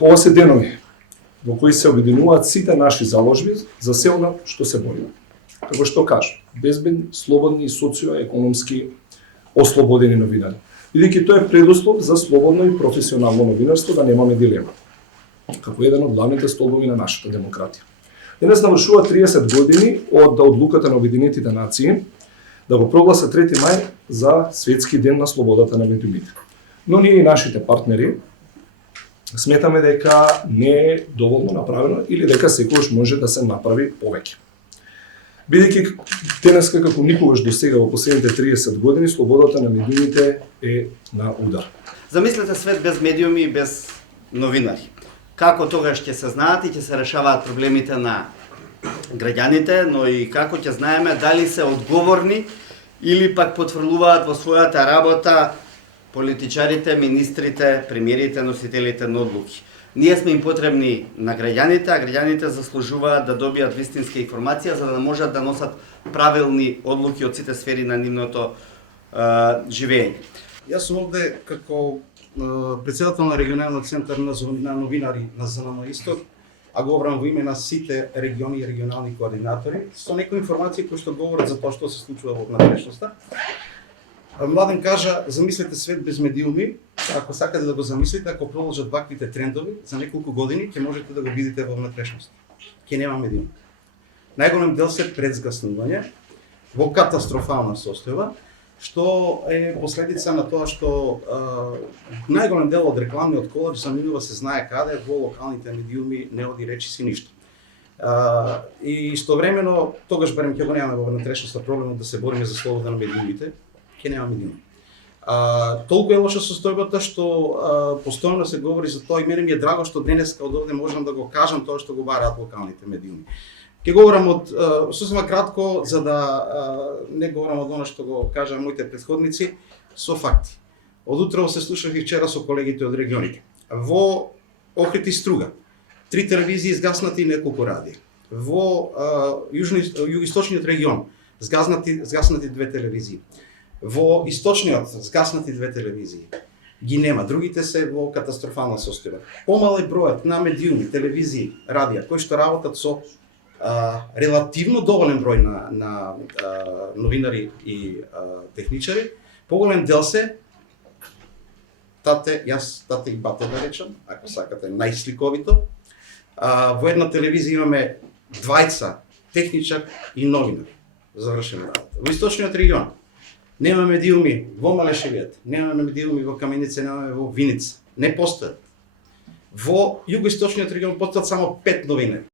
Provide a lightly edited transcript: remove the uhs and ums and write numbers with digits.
Ова се денови во кои се обединуваат сите наши заложби за се она што се бориме. Како што кажа, безбедни, слободни и социоекономски ослободени новинари. Бидејќи тоа е предуслов за слободно и професионално новинарство, да немаме дилема. Како еден од главните столбови на нашата демократија. Денес навршува 30 години од одлуката на Обединетите нации да го прогласа 3 мај за Светски ден на слободата на медиумите. Но ние и нашите партнери сметаме дека не е доволно направено или дека секогаш може да се направи повеќе. Бидејќи денеска како никогаш досега во последните 30 години слободата на медиумите е на удар. Замислете свет без медиуми и без новинари. Како тогаш ќе се знаат и ќе се решаваат проблемите на граѓаните, но и како ќе знаеме дали се одговорни или пак потврлуваат во својата работа политичарите, министрите, премиерите, носителите на одлуки. Ние сме им потребни на граѓаните, а граѓаните заслужуваат да добијат вистинска информација за да можат да носат правилни одлуки од сите сфери на нивното живење. Јас сум овде како председател на регионалниот центар на новинари на ЗНМ Исток, а говорам во име на сите региони и регионални координатори, со некои информации кои што говорат за тоа што се случува во внатрешноста. Младен кажа, замислете свет без медиуми, ако сакате да го замислите, ако продолжат ваквите трендови, за неколку години ќе можете да го видите во внатрешноста. Ќе нема медиуми. Најголем дел се предзгаснување во катастрофална состојба, што е последица на тоа што најголем дел од рекламниот колач заминува се знае каде, во локалните медиуми не оди речиси ништо. И истовремено, тогаш барем ќе го немаме во внатрешноста проблемот да се бориме за слобода на медиумите, ќе нема медиуми. Толку е лоша состојбата што постојано се говори за тоа и мене ми е драго што денеска од овде можам да го кажам тоа што го бараат локалните медиуми. Ќе говорам сосема кратко, за да не говорам од она што го кажа моите претходници, со факти. Од утро се слушав и вчера со колегите од регионите. Во Охрид и Струга, 3 телевизии изгаснати и неколку радио. Во југоисточниот регион згаснати 2 телевизии. Во источниот згаснати 2 телевизии. Ги нема, другите се во катастрофална состојба. Помал е бројот на медиуми, телевизии, радија кои што работат со релативно доволен број на новинари и техничари. Поголем дел се тате и бате да речам, ако сакате најсликовито. Во една телевизија имаме двајца техничар и новинар. Завршена работа. Во источниот регион немаме медиуми во Малешевијата, немаме медиуми во Каменица, немаме во Виница. Не постојат. Во југоисточниот регион постојат само 5 новинари.